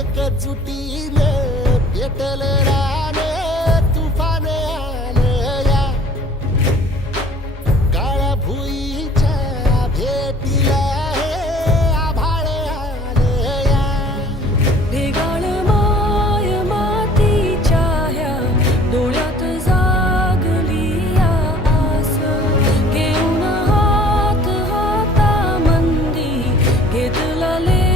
एकजुटीने पेटल राने तुफान आलं या काळ्या भुईच्या भेटीला हे आभाळ आलं या ढेगाळ माय मातीच्या ह्या डोळ्यात जागली या आस घेऊन हात हातामंदी घेतला ले